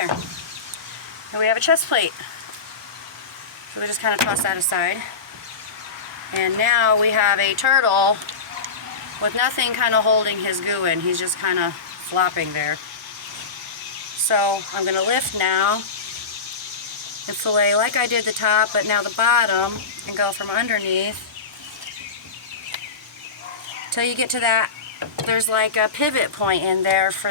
There. And we have a chest plate. So we just kind of toss that aside. And now we have a turtle with nothing kind of holding his goo in. He's just kind of flopping there. So I'm going to lift now and fillet like I did the top, but now the bottom, and go from underneath till you get to that. There's like a pivot point in there for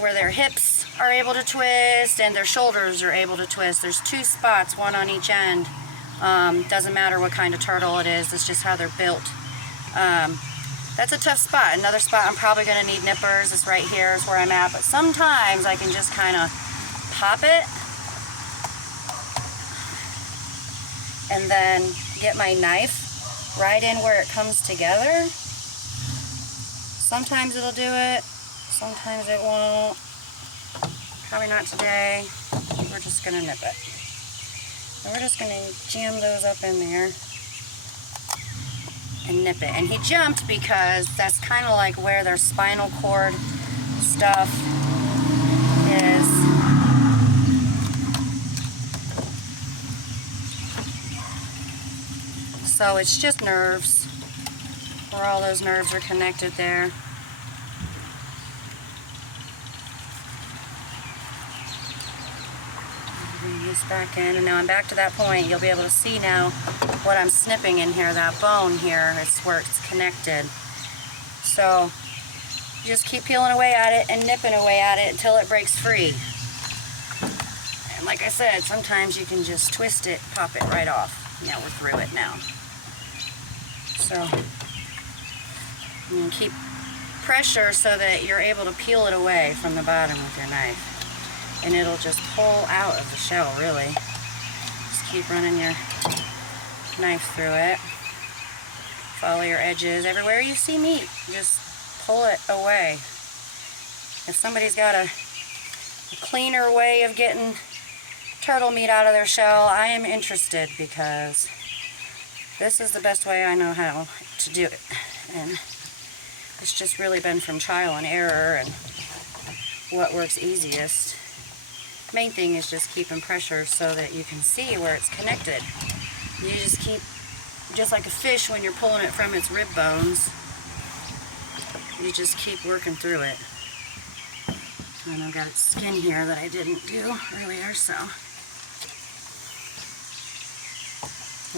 where their hips are able to twist and their shoulders are able to twist. There's two spots, one on each end. Doesn't matter what kind of turtle it is, it's just how they're built. That's a tough spot. Another spot I'm probably going to need nippers. It's right here is where I'm at, but sometimes I can just kind of pop it and then get my knife right in where it comes together. Sometimes it'll do it, sometimes it won't. Probably not today. We're just going to nip it. And we're just going to jam those up in there and nip it. And he jumped because that's kind of like where their spinal cord stuff is. So it's just nerves, where all those nerves are connected there. Bring this back in, and now I'm back to that point. You'll be able to see now what I'm snipping in here, that bone here. It's where it's connected. So you just keep peeling away at it and nipping away at it until it breaks free. And like I said, sometimes you can just twist it, pop it right off. Yeah, we're through it now. So you can keep pressure so that you're able to peel it away from the bottom with your knife. And it'll just pull out of the shell, really. Just keep running your knife through it. Follow your edges. Everywhere you see meat, just pull it away. If somebody's got a cleaner way of getting turtle meat out of their shell, I am interested, because this is the best way I know how to do it. And it's just really been from trial and error and what works easiest. Main thing is just keeping pressure so that you can see where it's connected. You just keep, just like a fish when you're pulling it from its rib bones, you just keep working through it. And I've got its skin here that I didn't do earlier, so.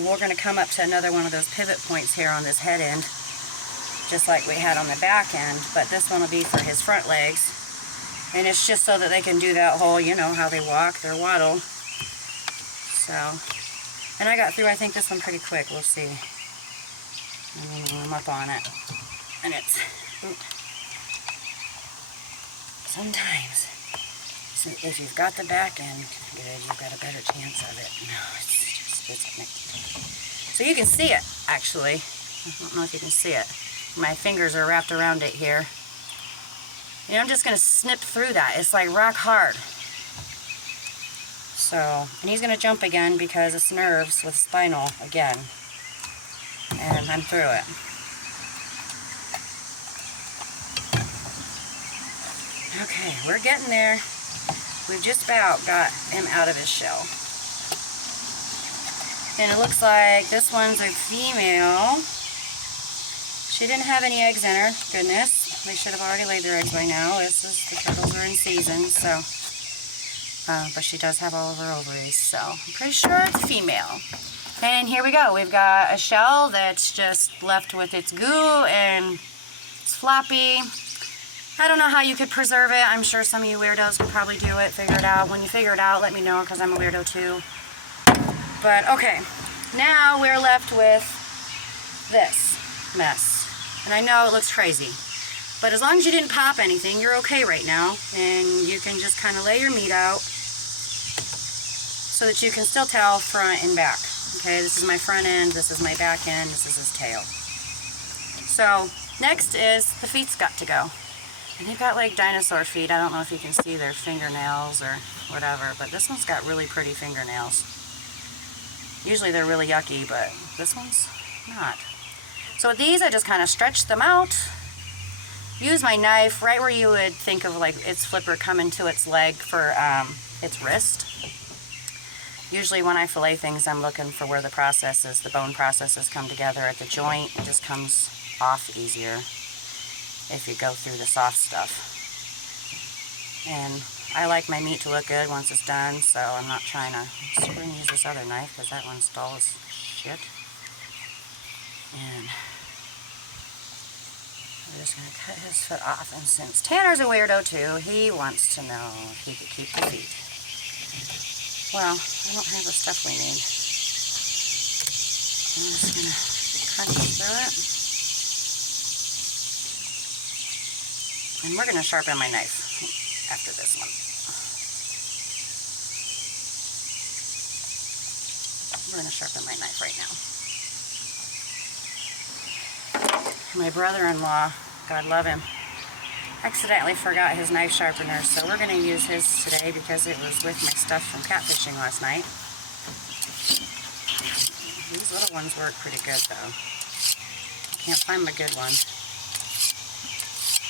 We're going to come up to another one of those pivot points here on this head end, just like we had on the back end, but this one will be for his front legs. And it's just so that they can do that whole, you know, how they walk, their waddle. So, and I got through, I think, this one pretty quick. We'll see. I'm up on it. And it's, sometimes, so if you've got the back end good, you've got a better chance of it. No, it's connected. So you can see it, actually. I don't know if you can see it. My fingers are wrapped around it here. And I'm just going to snip through that. It's like rock hard. So, and he's going to jump again because it's nerves with spinal again. And I'm through it. Okay, we're getting there. We've just about got him out of his shell. And it looks like this one's a female. She didn't have any eggs in her, goodness. They should have already laid their eggs by now. The turtles are in season, so. But she does have all of her ovaries, so I'm pretty sure it's female. And here we go. We've got a shell that's just left with its goo, and it's floppy. I don't know how you could preserve it. I'm sure some of you weirdos could probably do it, figure it out. When you figure it out, let me know, because I'm a weirdo too. But okay, now we're left with this mess. And I know it looks crazy, but as long as you didn't pop anything, you're okay right now. And you can just kind of lay your meat out so that you can still tell front and back. Okay, this is my front end, this is my back end, this is his tail. So next is the feet's got to go. And they've got like dinosaur feet. I don't know if you can see their fingernails or whatever, but this one's got really pretty fingernails. Usually they're really yucky, but this one's not. So with these, I just kind of stretch them out use my knife right where you would think of like its flipper coming to its leg for its wrist. Usually when I fillet things, I'm looking for where the processes, the bone processes come together at the joint. It just comes off easier if you go through the soft stuff. And I like my meat to look good once it's done, so I'm not trying to, so we're going to use this other knife because that one's dull as shit. And we're just going to cut his foot off. And since Tanner's a weirdo too, he wants to know if he could keep the feet. Well, I don't have the stuff we need. I'm just going to crunch through it. And we're going to sharpen my knife after this one. We're going to sharpen my knife right now. My brother-in-law, God love him, accidentally forgot his knife sharpener, so we're going to use his today because it was with my stuff from catfishing last night. These little ones work pretty good though. Can't find my good one.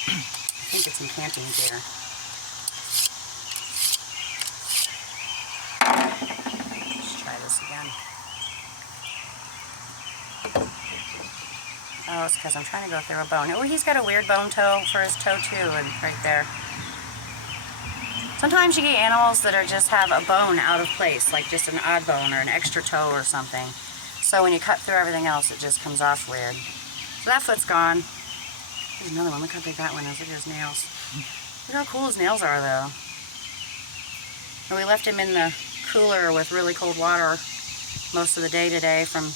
I think it's in camping gear. Let's try this again. Oh, it's because I'm trying to go through a bone. Oh, he's got a weird bone toe for his toe too, and right there. Sometimes you get animals that are just have a bone out of place, like just an odd bone or an extra toe or something. So when you cut through everything else, it just comes off weird. So that foot's gone. There's another one. Look how big that one is. Look at his nails. Look how cool his nails are, though. And we left him in the cooler with really cold water most of the day today from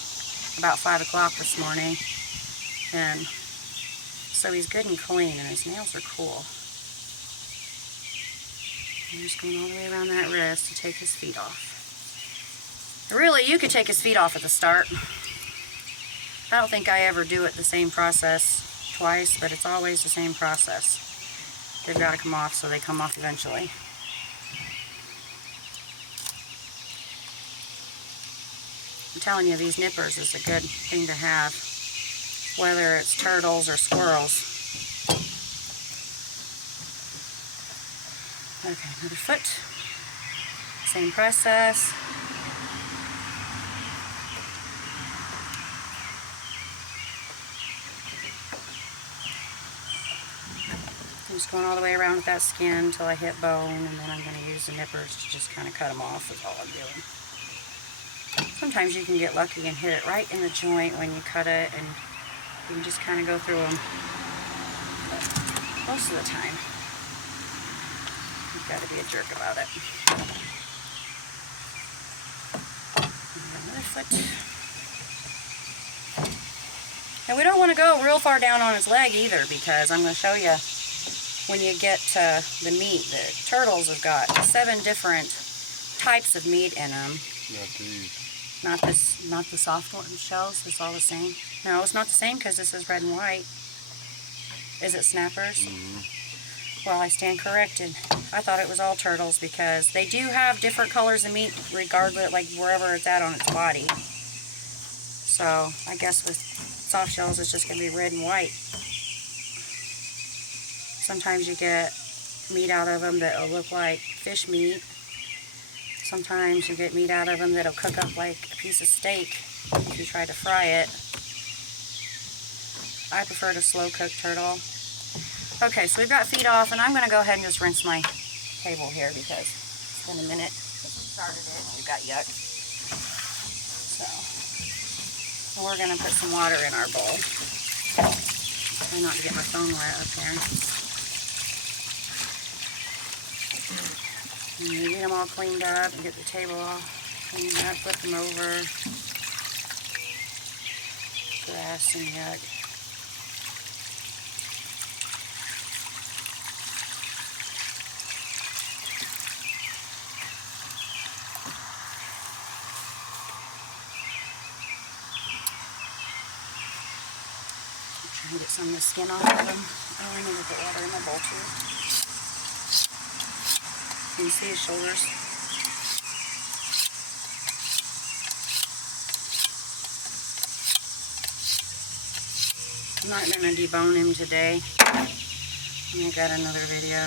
about 5 o'clock this morning. And so he's good and clean, and his nails are cool. I'm just going all the way around that wrist to take his feet off. Really, you could take his feet off at the start. I don't think I ever do it the same process twice, but it's always the same process. They've got to come off, so they come off eventually. I'm telling you, these nippers is a good thing to have, whether it's turtles or squirrels. Okay, another foot. Same process. I'm just going all the way around with that skin until I hit bone, and then I'm going to use the nippers to just kind of cut them off is all I'm doing. Sometimes you can get lucky and hit it right in the joint when you cut it, and you can just kind of go through them. But most of the time, you've got to be a jerk about it. Another foot. And we don't want to go real far down on his leg either, because I'm going to show you when you get to the meat. The turtles have got 7 different types of meat in them. Not these. Not the soft one shells. It's all the same. No, it's not the same because this is red and white. Is it snappers? Mm-hmm. Well, I stand corrected. I thought it was all turtles because they do have different colors of meat regardless, like wherever it's at on its body. So I guess with soft shells it's just going to be red and white. Sometimes you get meat out of them that will look like fish meat. Sometimes you get meat out of them that'll cook up like a piece of steak if you try to fry it. I prefer to slow cook turtle. Okay, so we've got feet off, and I'm going to go ahead and just rinse my table here because it's been a minute since we started it and we've got yuck. So we're going to put some water in our bowl. Try not to get my phone wet up here. And you get them all cleaned up and get the table all cleaned up, flip them over. Grass and yuck. Try and get some of the skin off of them. Oh, I need to put water in my bowl too. Can you see his shoulders? I'm not going to debone him today. And I got another video.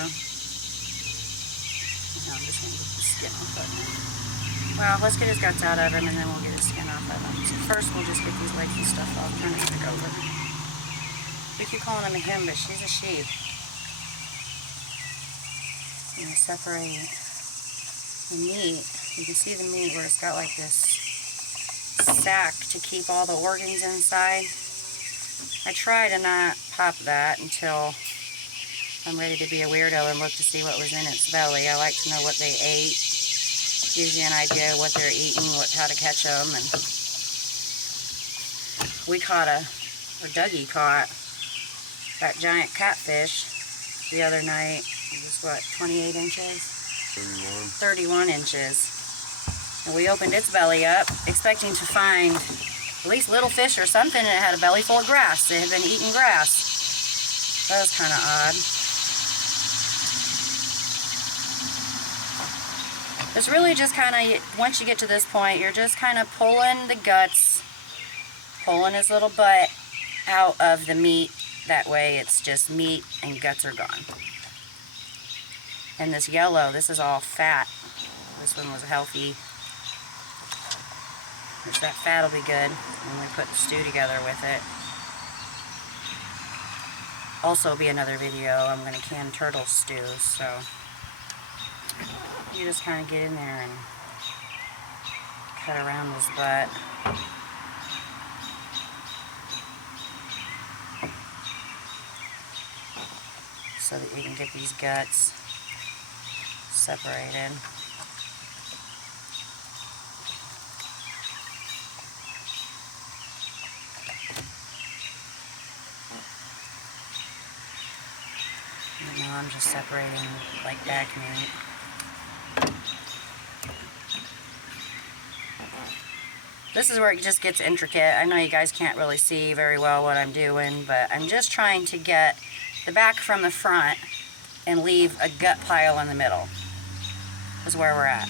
No, I'm just going to get the skin off of him. Well, let's get his guts out of him and then we'll get his skin off of him. So first we'll just get these legs and stuff off. Turn it back over. We keep calling him a him, but she's a she. And we separate the meat. You can see the meat where it's got like this sack to keep all the organs inside. I try to not pop that until I'm ready to be a weirdo and look to see what was in its belly. I like to know what they ate. Gives you an idea of what they're eating, how to catch them. And we caught or Dougie caught that giant catfish the other night. It was what, 28 inches? 31 inches. And we opened its belly up, expecting to find at least little fish or something, and it had a belly full of grass. It had been eating grass. That was kind of odd. It's really just kind of, once you get to this point, you're just kind of pulling the guts, pulling his little butt out of the meat. That way it's just meat and guts are gone. And this yellow, this is all fat. This one was healthy. Which that fat will be good when we put the stew together with it. Also be another video, I'm going to can turtle stew, so you just kind of get in there and cut around his butt. So that we can get these guts separated. And now I'm just separating like back meat. This is where it just gets intricate. I know you guys can't really see very well what I'm doing, but I'm just trying to get the back from the front and leave a gut pile in the middle. Is where we're at.